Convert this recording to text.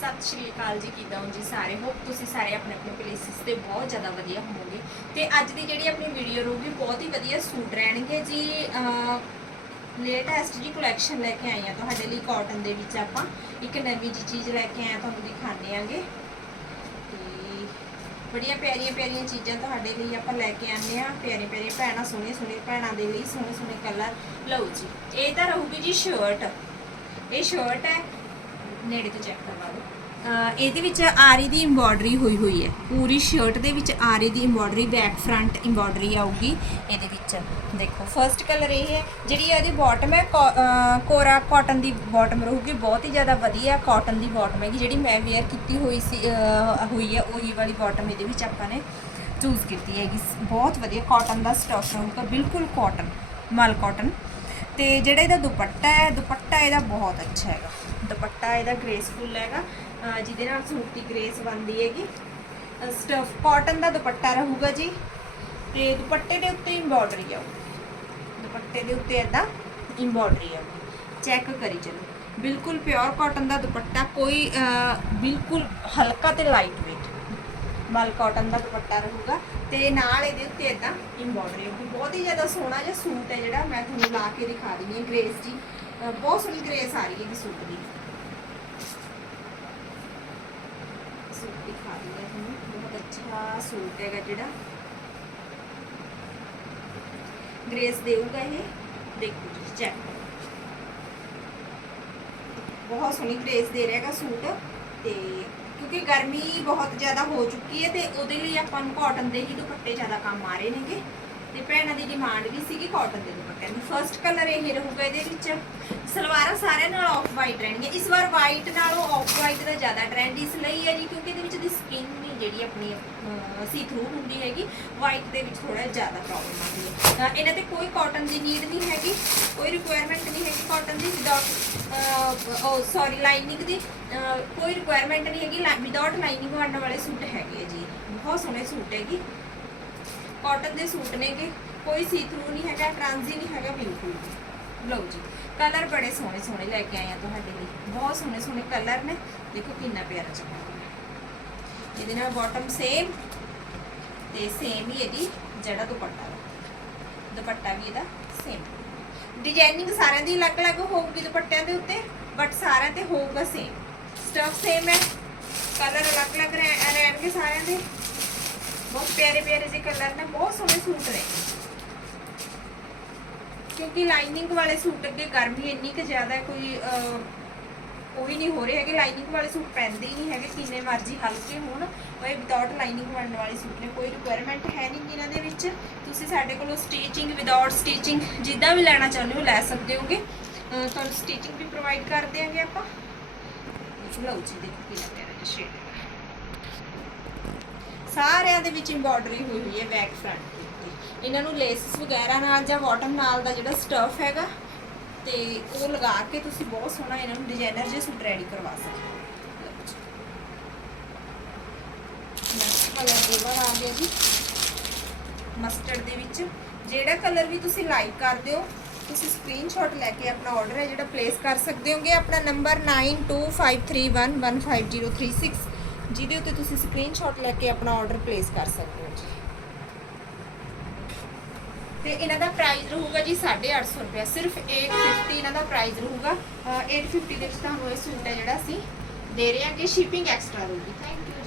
ਸਤਿ ਸ਼੍ਰੀ ਅਕਾਲ ਜੀ, ਕਿਦਾਂ ਹੋ ਜੀ ਸਾਰੇ? ਹੋਪ ਤੁਸੀਂ ਸਾਰੇ ਆਪਣੇ ਆਪਣੇ ਪਲੇਸਿਸ ਤੇ ਬਹੁਤ ਜ਼ਿਆਦਾ ਵਧੀਆ ਹੋਵੋਗੇ। ਤੇ ਅੱਜ ਦੀ ਜਿਹੜੀ ਆਪਣੀ ਵੀਡੀਓ ਰਹੂਗੀ, ਬਹੁਤ ਹੀ ਵਧੀਆ ਸੂਟ ਰਹਿਣਗੇ ਜੀ। ਲੇਟੈਸਟ ਜੀ ਕਲੈਕਸ਼ਨ ਲੈ ਕੇ ਆਈ ਆ ਤੁਹਾਡੇ ਲਈ ਕਾਟਨ ਦੇ ਵਿੱਚ ਆਪਾਂ। ਇੱਕ ਨਵੀਂ ਜੀ ਚੀਜ਼ ਲੈ ਕੇ ਆਏ ਆ ਤੁਹਾਨੂੰ ਦਿਖਾਣੇ ਆਂਗੇ। ਤੇ ਬੜੀਆਂ ਪਿਆਰੀਆਂ ਪਿਆਰੀਆਂ ਚੀਜ਼ਾਂ ਤੁਹਾਡੇ ਲਈ ਆਪਾਂ ਲੈ ਕੇ ਆਨੇ ਆ ਪਿਆਰੇ ਪਿਆਰੇ ਭੈਣਾਂ, ਸੋਹਣੇ ਸੋਹਣੇ ਭੈਣਾਂ ਦੇ ਲਈ ਸੋਹਣੇ ਸੋਹਣੇ ਕਲਰ ਲਓ ਜੀ, ਇਹ ਤਾਂ ਰਹੂਗੀ ਜੀ ਸ਼ਰਟ ਇਹ ਸ਼ਰਟ ਹੈ ਨੇੜੇ ਤੋਂ ਚੈੱਕ ਕਰਵਾ ਦਿਓ। ਇਹਦੇ ਵਿੱਚ ਆਰੀ ਦੀ ਐਮਬੋਡਰੀ ਹੋਈ ਹੋਈ ਹੈ। ਪੂਰੀ ਸ਼ਰਟ ਦੇ ਵਿੱਚ ਆਰੀ ਦੀ ਐਮਬੋਡਰੀ ਬੈਕ ਫਰੰਟ ਐਮਬੋਡਰੀ ਆਊਗੀ। ਇਹਦੇ ਵਿੱਚ ਦੇਖੋ ਫਰਸਟ ਕਲਰ ਇਹ ਹੈ, ਜਿਹੜੀ ਇਹਦੀ ਬਾਟਮ ਹੈ ਕੋਰਾ ਕਾਟਨ ਦੀ ਬਾਟਮ ਰਹੂਗੀ। ਬਹੁਤ ਹੀ ਜ਼ਿਆਦਾ ਵਧੀਆ ਕਾਟਨ ਦੀ ਬਾਟਮ ਹੈਗੀ, ਜਿਹੜੀ ਮੈਂ ਵੇਅਰ ਕੀਤੀ ਹੋਈ ਸੀ ਹੋਈ ਹੈ, ਉਹੀ ਵਾਲੀ ਬਾਟਮ ਇਹਦੇ ਵਿੱਚ ਆਪਾਂ ਨੇ ਚੂਜ਼ ਕੀਤੀ ਹੈਗੀ। ਬਹੁਤ ਵਧੀਆ ਕਾਟਨ ਦਾ ਸਟਫ ਰਹੂਗਾ, ਬਿਲਕੁਲ ਕਾਟਨ ਮਲ ਕਾਟਨ ਤੇ ਜਿਹੜਾ ਇਹਦਾ ਦੁਪੱਟਾ ਹੈ, ਦੁਪੱਟਾ ਇਹਦਾ ਬਹੁਤ ਅੱਛਾ ਹੈਗਾ। ਦੁਪੱਟਾ ਇਹਦਾ ਗ੍ਰੇਸਫੁਲ ਹੈਗਾ ਜਿਹਦੇ ਨਾਲ ਸੂਟ ਦੀ ਗ੍ਰੇਸ ਬਣਦੀ ਹੈਗੀ। ਸਟਫ ਕਾਟਨ ਦਾ ਦੁਪੱਟਾ ਰਹੂਗਾ ਜੀ। ਤੇ ਦੁਪੱਟੇ ਦੇ ਉੱਤੇ ਐਮਬੋਡਰੀ ਆਊਗੀ ਦੁਪੱਟੇ ਦੇ ਉੱਤੇ ਇਦਾਂ ਐਮਬੋਡਰੀ ਆਊਗੀ ਚੈੱਕ ਕਰੀ ਚਲੋ। ਬਿਲਕੁਲ ਪਿਓਰ ਕਾਟਨ ਦਾ ਦੁਪੱਟਾ, ਕੋਈ ਬਿਲਕੁਲ ਹਲਕਾ ਤੇ ਲਾਈਟ weight ਮਲ ਕਾਟਨ ਦਾ ਦੁਪੱਟਾ ਰਹੂਗਾ। ਤੇ ਨਾਲ ਇਹਦੇ ਉੱਤੇ ਇਦਾਂ ਐਮਬੋਡਰੀ ਹੋਊਗੀ ਬਹੁਤ ਹੀ ਜ਼ਿਆਦਾ ਸੋਹਣਾ ਜਿਹਾ ਸੂਟ ਹੈ ਜਿਹੜਾ ਮੈਂ ਤੁਹਾਨੂੰ ਲਾ ਕੇ ਦਿਖਾ ਦਿੰਦੀ ਹਾਂ ਗ੍ਰੇਸ ਜੀ। ਬਹੁਤ ਸੋਹਣੀ ਗ੍ਰੇਸ ਆ ਰਹੀ ਹੈ ਇਸ ਸੂਟ ਦੀ ਸੂਟ ਦਿਖਾ ਦਿੰਦੀ ਹਾਂ ਤੁਹਾਨੂੰ, ਬਹੁਤ ਅੱਛਾ ਸੂਟ ਹੈਗਾ ਜਿਹੜਾ। ਗ੍ਰੇਸ ਦੇਊਗਾ ਇਹ। ਦੇਖੋ ਜੀ ਚੈੱਕ ਬਹੁਤ ਸੋਹਣੀ ਗ੍ਰੇਸ ਦੇ ਰਿਹਾਗਾ ਸੂਟ ਤੇ ਕਿਉਂਕਿ ਗਰਮੀ ਬਹੁਤ ਜ਼ਿਆਦਾ ਹੋ ਚੁੱਕੀ ਹੈ ਤੇ ਉਹਦੇ ਲਈ ਆਪਾਂ ਨੂੰ ਕਾਟਨ ਦੇ ਹੀ ਦੁਪੱਟੇ ਜ਼ਿਆਦਾ ਕੰਮ ਆ ਰਹੇ ਨੇਗੇ। ਤੇ ਭੈਣਾਂ ਦੀ ਡਿਮਾਂਡ ਵੀ ਸੀਗੀ ਕਾਟਨ ਦੇ ਦੁਪੱਟੇ ਦੀ ਫਰਸਟ ਕਲਰ ਇਹ ਰਹੂਗਾ ਇਹਦੇ ਵਿੱਚ। ਸਲਵਾਰਾਂ ਸਾਰਿਆਂ ਨਾਲ ਆਫ ਵਾਈਟ ਰਹਿਣਗੀਆਂ। ਇਸ ਵਾਰ ਵਾਈਟ ਨਾਲੋਂ ਆਫ ਵਾਈਟ ਦਾ ਜ਼ਿਆਦਾ ਟ੍ਰੈਂਡ ਇਸ ਲਈ ਹੈ ਜੀ, ਕਿਉਂਕਿ ਇਹਦੇ ਵਿੱਚ ਦੀ ਸਕਿਨ ਨਹੀਂ ਜਿਹੜੀ ਆਪਣੀ ਸੀ ਥਰੂ ਹੁੰਦੀ ਹੈਗੀ ਵਾਈਟ ਦੇ ਵਿੱਚ ਥੋੜਾ ਜ਼ਿਆਦਾ ਪ੍ਰੋਬਲਮ ਆਉਂਦੀ ਹੈ। ਇਹਨਾਂ ਤੇ ਕੋਈ ਕਾਟਨ ਦੀ ਨੀਡ ਨਹੀਂ ਹੈਗੀ, ਕੋਈ ਰਿਕੁਆਇਰਮੈਂਟ ਨਹੀਂ ਹੈਗੀ ਕਾਟਨ ਦੀ ਵਿਦਆਊਟ ਉਹ ਸੌਰੀ ਲਾਈਨਿੰਗ ਦੀ ਕੋਈ ਰਿਕੁਆਇਰਮੈਂਟ ਨਹੀਂ ਹੈਗੀ ਵਿਦਆਊਟ ਲਾਈਨਿੰਗ ਬਣਨ ਵਾਲੇ ਸੂਟ ਹੈਗੇ ਆ ਜੀ। ਬਹੁਤ ਸੋਹਣੇ ਸੂਟ ਹੈਗੀ। ਕਾਟਨ ਦੇ ਸੂਟ ਨੇਗੇ। ਕੋਈ ਸੀ ਥਰੂ ਨਹੀਂ ਹੈਗਾ ਟ੍ਰਾਂਜ਼ੀ ਨਹੀਂ ਹੈਗਾ ਬਿਲਕੁਲ ਵੀ। ਲਓ ਜੀ ਕਲਰ ਬੜੇ ਸੋਹਣੇ ਸੋਹਣੇ ਲੈ ਕੇ ਆਏ ਆ ਤੁਹਾਡੇ ਲਈ। ਬਹੁਤ ਸੋਹਣੇ ਸੋਹਣੇ ਕਲਰ ਨੇ। ਦੇਖੋ ਕਿੰਨਾ ਪਿਆਰਾ ਚੱਕਾ ਇਹਦੇ ਨਾਲ ਬਾਟਮ ਸੇਮ ਤੇ ਸੇਮ ਹੀ ਇਹਦੀ ਜਿਹੜਾ ਦੁਪੱਟਾ। ਦੁਪੱਟਾ ਵੀ ਇਹਦਾ ਸੇਮ ਡਿਜ਼ਾਈਨਿੰਗ ਸਾਰਿਆਂ ਦੀ ਅਲੱਗ-ਅਲੱਗ ਹੋਊਗੀ ਦੁਪੱਟਿਆਂ ਦੇ ਉੱਤੇ ਬਟ ਸਾਰਿਆਂ ਤੇ ਹੋਊਗਾ ਸੇਮ ਸਟਫ ਸੇਮ ਹੈ। ਕਲਰ ਅਲੱਗ-ਅਲੱਗ ਰਹਿ- ਰਹਿਣਗੇ ਸਾਰਿਆਂ ਦੇ। ਬਹੁਤ ਪਿਆਰੇ ਪਿਆਰੇ ਜਿਹੇ ਕਲਰ ਨੇ। ਬਹੁਤ ਸੋਹਣੇ ਸੂਟ ਨੇ। ਕਿਉਂਕਿ ਲਾਈਨਿੰਗ ਵਾਲੇ ਸੂਟ ਅੱਗੇ ਗਰਮੀ ਇੰਨੀ ਕਿ ਜ਼ਿਆਦਾ ਕੋਈ ਅਹ, ਕੋਈ ਨਹੀਂ ਹੋ ਰਹੇ ਹੈਗੇ ਲਾਈਨਿੰਗ ਵਾਲੇ ਸੂਟ ਪੈਂਦੇ ਹੀ ਨਹੀਂ ਹੈਗੇ ਕਿੰਨੇ ਮਰਜ਼ੀ ਹਲਕੇ ਹੋਣ ਉਹ ਵਿਦਆਊਟ ਲਾਈਨਿੰਗ ਬਣਨ ਵਾਲੇ ਸੂਟ ਨੇ ਕੋਈ ਰਿਕੁਆਇਰਮੈਂਟ ਹੈ ਨਹੀਂ ਇਹਨਾਂ ਦੇ ਵਿੱਚ। ਤੁਸੀਂ ਸਾਡੇ ਕੋਲੋਂ ਸਟੀਚਿੰਗ ਵਿਦਆਊਟ ਸਟੀਚਿੰਗ ਜਿੱਦਾਂ ਵੀ ਲੈਣਾ ਚਾਹੁੰਦੇ ਹੋ ਲੈ ਸਕਦੇ ਹੋਗੇ। ਤੁਹਾਨੂੰ ਸਟੀਚਿੰਗ ਵੀ ਪ੍ਰੋਵਾਈਡ ਕਰ ਦਿਆਂਗੇ ਆਪਾਂ। ਲਓ ਦੇ ਕਿੰਨਾ ਪਿਆਰਾ ਸ਼ੇਡ ਸਾਰਿਆਂ ਦੇ ਵਿੱਚ ਐਮਬੋਡਰੀ ਹੋਈ ਹੋਈ ਹੈ ਬੈਕ ਫਰੰਟ ਇਹਨਾਂ ਨੂੰ ਲੇਸਸ ਵਗੈਰਾ ਨਾਲ ਜਾਂ ਬਾਟਮ ਨਾਲ ਦਾ ਜਿਹੜਾ ਸਟਫ ਹੈਗਾ, ਤੇ ਉਹ ਲਗਾ ਕੇ ਤੁਸੀਂ ਬਹੁਤ ਸੋਹਣਾ ਇਹਨਾਂ ਨੂੰ ਡਿਜ਼ਾਈਨਰ ਜੇ ਸੂਟ ਰੈਡੀ ਕਰਵਾ ਸਕਦੇ ਹੋ। ਨੈਕਸਟ ਕਲਰ ਦੇ ਬਾਅਦ ਆ ਗਿਆ ਜੀ। ਮਸਟਰਡ ਦੇ ਵਿੱਚ। ਜਿਹੜਾ ਕਲਰ ਵੀ ਤੁਸੀਂ ਲਾਈਕ ਕਰਦੇ ਹੋ, ਤੁਸੀਂ ਸਕਰੀਨਸ਼ਾਟ ਲੈ ਕੇ ਆਪਣਾ ਆਰਡਰ ਹੈ ਜਿਹੜਾ ਪਲੇਸ ਕਰ ਸਕਦੇ ਹੋਗੇ, ਆਪਣਾ ਨੰਬਰ 9253115036 ਜਿਹਦੇ ਉੱਤੇ ਤੁਸੀਂ ਸਕਰੀਨਸ਼ਾਟ ਲੈ ਕੇ ਆਪਣਾ ਆਰਡਰ ਪਲੇਸ ਕਰ ਸਕਦੇ ਹੋ ਜੀ। ਤੇ ਇਹਨਾਂ ਦਾ ਪ੍ਰਾਈਸ ਰਹੂਗਾ ਜੀ 850 ਰੁਪਏ ਸਿਰਫ 850 ਇਹਨਾਂ ਦਾ ਪ੍ਰਾਈਸ ਰਹੂਗਾ। ਅਹ 850 ਦੇ ਵਿੱਚ ਤੁਹਾਨੂੰ ਇਹ ਸੂਟ ਹੈ ਜਿਹੜਾ ਅਸੀਂ ਦੇ ਰਹੇ ਹਾਂ ਕਿ ਸ਼ਿਪਿੰਗ ਐਕਸਟਰਾ ਰਹੂਗੀ ਥੈਂਕ ਯੂ